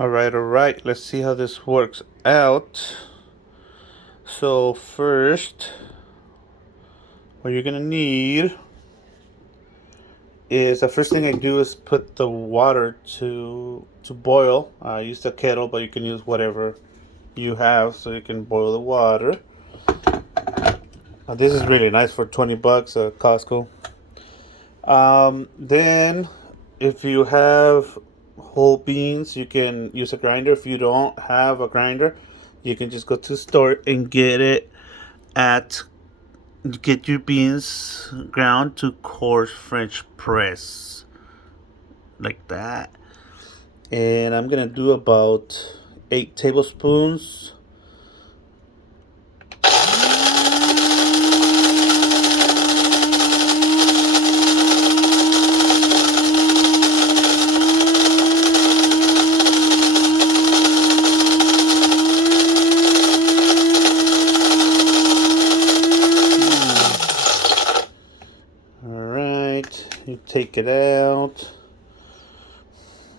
All right. Let's see how this works out. So first, what you're gonna need is the first thing I do is put the water to boil. I use the kettle, but you can use whatever you have, so you can boil the water. This is really nice for $20 at Costco. Then, if you have whole beans, you can use a grinder. If you don't have a grinder, you can just go to the store and get your beans ground to coarse French press, like that. And I'm gonna do about 8 tablespoons. Alright, you take it out.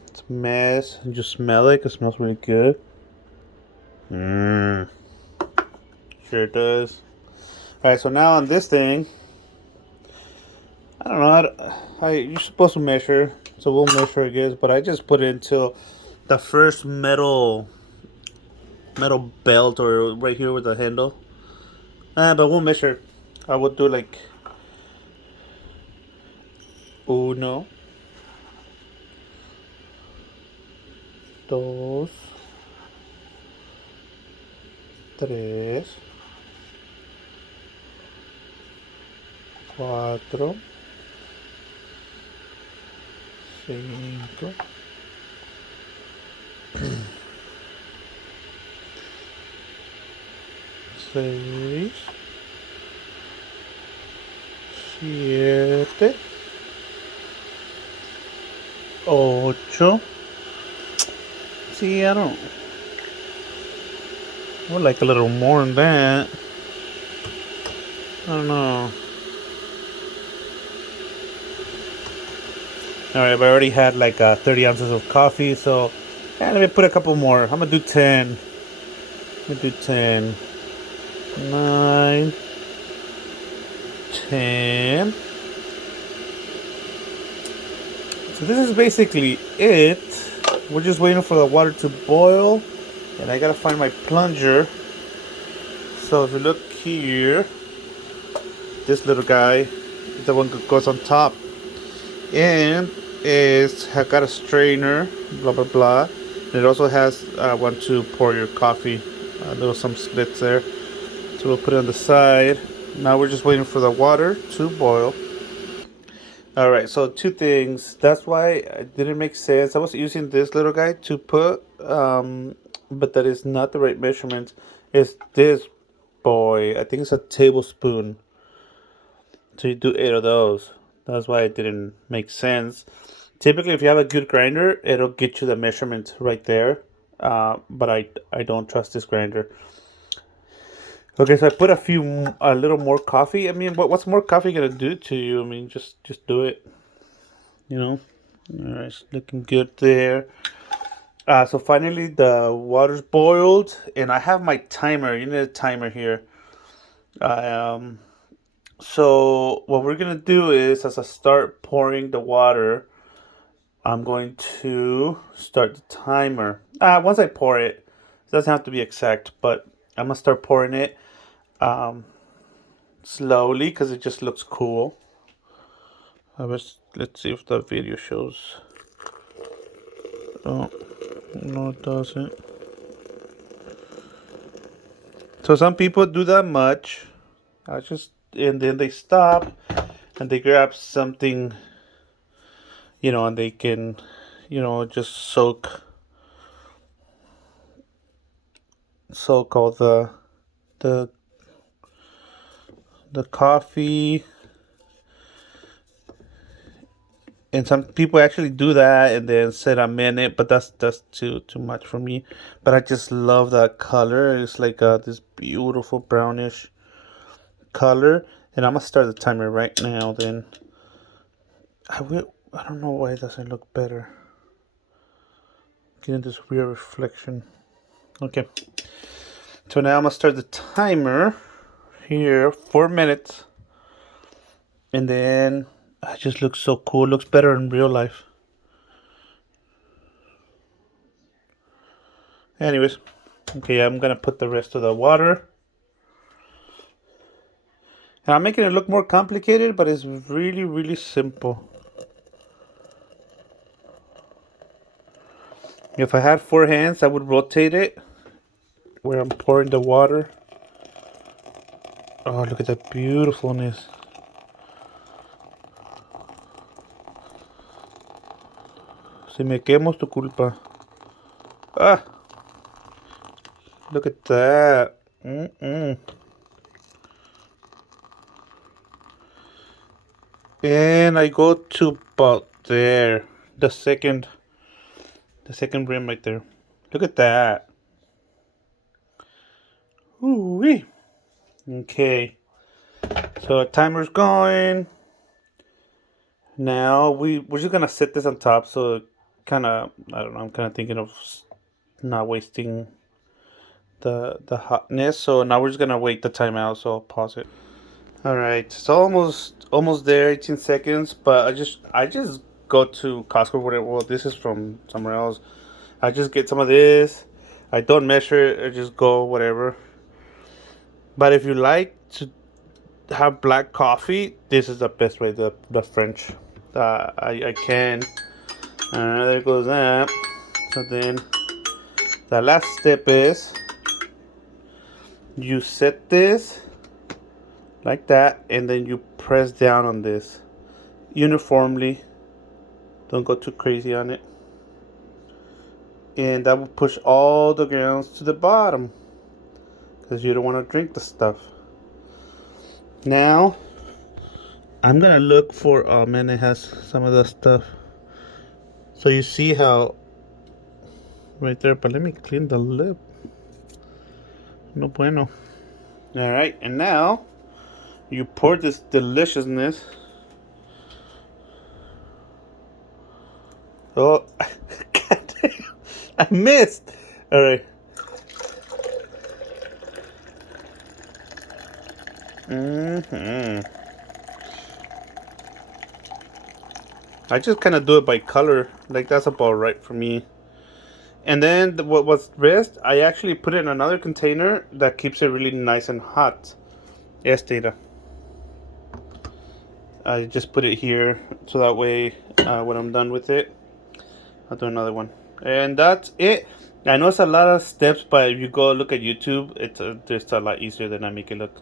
It's a mess. You just smell it. It smells really good. Mmm. Sure it does. Alright, so now on this thing, I don't know. You're supposed to measure, so we'll measure, I guess. But I just put it until the first metal belt, or right here with the handle. But we'll measure. I would do like uno, dos, tres, cuatro, cinco, seis, siete, ocho. See, I would like a little more than that. I don't know. Alright, but I already had like 30 ounces of coffee, so let me put a couple more. I'm gonna do 10. I'm gonna do 10. 9, 10. So this is basically it. We're just waiting for the water to boil, and I gotta find my plunger. So if you look here, this little guy is the one that goes on top, and it's got a strainer, blah blah blah. And it also has one to pour your coffee. There was some slits there, so we'll put it on the side. Now we're just waiting for the water to boil. Alright, so two things. That's why it didn't make sense. I was using this little guy to put, but that is not the right measurement. It's this boy. I think it's a tablespoon. So you do 8 of those. That's why it didn't make sense. Typically, if you have a good grinder, it'll get you the measurement right there. But I don't trust this grinder. Okay, so I put a little more coffee. I mean, what's more coffee gonna do to you? I mean, just do it. You know. All right, it's looking good there. So finally the water's boiled, and I have my timer. You need a timer here. Um, so what we're gonna do is, as I start pouring the water, I'm going to start the timer. Once I pour it, it doesn't have to be exact, but I'm gonna start pouring it slowly because it just looks cool. Let's see if the video shows. Oh, no, it doesn't. So some people do that much. And then they stop and they grab something, and they can, just soak all the the coffee. And some people actually do that and then sit a minute, but that's too much for me. But I just love that color. It's like this beautiful brownish color. And I'm gonna start the timer right now. Then I don't know why it doesn't look better. Getting this weird reflection. Okay. So now I'm gonna start the timer here, 4 minutes. And then it just looks so cool. It looks better in real life. Anyways, okay, I'm gonna put the rest of the water. And I'm making it look more complicated, but it's really, really simple. If I had 4 hands, I would rotate it where I'm pouring the water. Oh, look at that beautifulness. Si me quemo es tu culpa. Ah, look at that. And I go to about there. The second rim right there. Look at that. Ooh-wee. Okay. So the timer's going. Now we're just gonna set this on top, so kinda, I don't know, I'm kinda thinking of not wasting the hotness. So now we're just gonna wait the time out, so I'll pause it. Alright, so almost there, 18 seconds, but I just go to Costco or whatever. Well, this is from somewhere else. I just get some of this. I don't measure it, I just go whatever. But if you like to have black coffee, this is the best way, the French. I can. There goes that. So then the last step is you set this like that, and then you press down on this uniformly. Don't go too crazy on it. And that will push all the grounds to the bottom, because you don't want to drink the stuff. Now I'm gonna look for, oh man, it has some of the stuff. So you see how right there, but let me clean the lip. No bueno. Alright, and now you pour this deliciousness. Oh, God damn, I missed. Alright. I just kind of do it by color. Like, that's about right for me. And then what was rest, I actually put it in another container that keeps it really nice and hot. Yes, data. I just put it here so that way when I'm done with it, I'll do another one. And that's it. I know it's a lot of steps, but if you go look at YouTube, it's just a lot easier than I make it look.